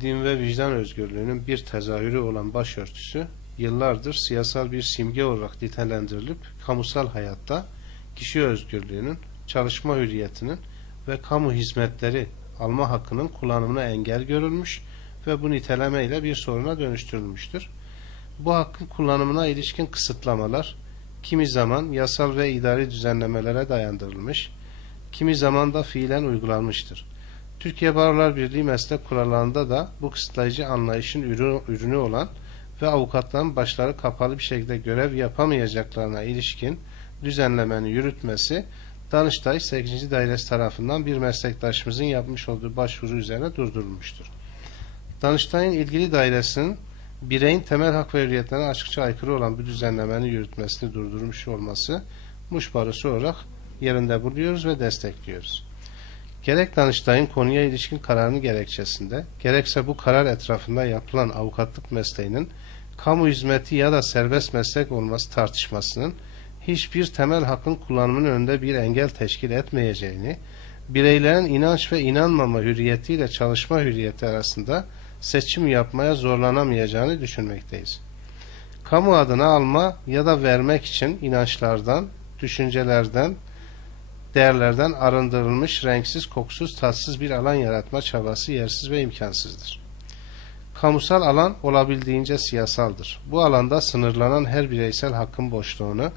din ve vicdan özgürlüğünün bir tezahürü olan başörtüsü yıllardır siyasal bir simge olarak nitelendirilip kamusal hayatta kişi özgürlüğünün, çalışma hürriyetinin ve kamu hizmetleri alma hakkının kullanımına engel görülmüş ve bu nitelemeyle bir soruna dönüştürülmüştür. Bu hakkın kullanımına ilişkin kısıtlamalar kimi zaman yasal ve idari düzenlemelere dayandırılmış, kimi zaman da fiilen uygulanmıştır. Türkiye Barolar Birliği meslek kurallarında da bu kısıtlayıcı anlayışın ürünü olan ve avukatların başları kapalı bir şekilde görev yapamayacaklarına ilişkin düzenlemenin yürütmesi Danıştay 8. Dairesi tarafından bir meslektaşımızın yapmış olduğu başvuru üzerine durdurulmuştur. Danıştay'ın ilgili dairesinin bireyin temel hak ve hürriyetlerine açıkça aykırı olan bu düzenlemenin yürütmesini durdurmuş olması Muş Barosu olarak yerinde buluyoruz ve destekliyoruz. Gerek Danıştay'ın konuya ilişkin kararını gerekçesinde, gerekse bu karar etrafında yapılan avukatlık mesleğinin kamu hizmeti ya da serbest meslek olması tartışmasının hiçbir temel hakkın kullanımının önünde bir engel teşkil etmeyeceğini, bireylerin inanç ve inanmama hürriyetiyle çalışma hürriyeti arasında seçim yapmaya zorlanamayacağını düşünmekteyiz. Kamu adına alma ya da vermek için inançlardan, düşüncelerden, değerlerden arındırılmış, renksiz, kokusuz, tatsız bir alan yaratma çabası yersiz ve imkansızdır. Kamusal alan olabildiğince siyasaldır. Bu alanda sınırlanan her bireysel hakkın boşluğunu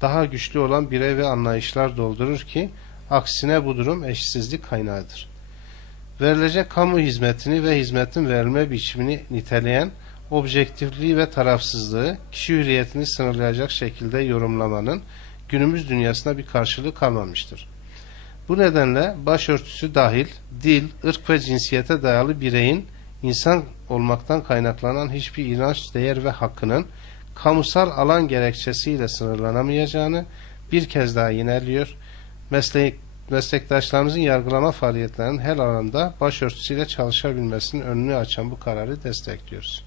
daha güçlü olan birey ve anlayışlar doldurur ki, aksine bu durum eşitsizlik kaynağıdır. Verilecek kamu hizmetini ve hizmetin verilme biçimini niteleyen objektifliği ve tarafsızlığı kişi hürriyetini sınırlayacak şekilde yorumlamanın günümüz dünyasında bir karşılığı kalmamıştır. Bu nedenle başörtüsü dahil dil, ırk ve cinsiyete dayalı bireyin insan olmaktan kaynaklanan hiçbir inanç, değer ve hakkının kamusal alan gerekçesiyle sınırlanamayacağını bir kez daha yineliyor. Meslektaşlarımızın yargılama faaliyetlerinin her alanda başörtüsüyle çalışabilmesinin önünü açan bu kararı destekliyoruz.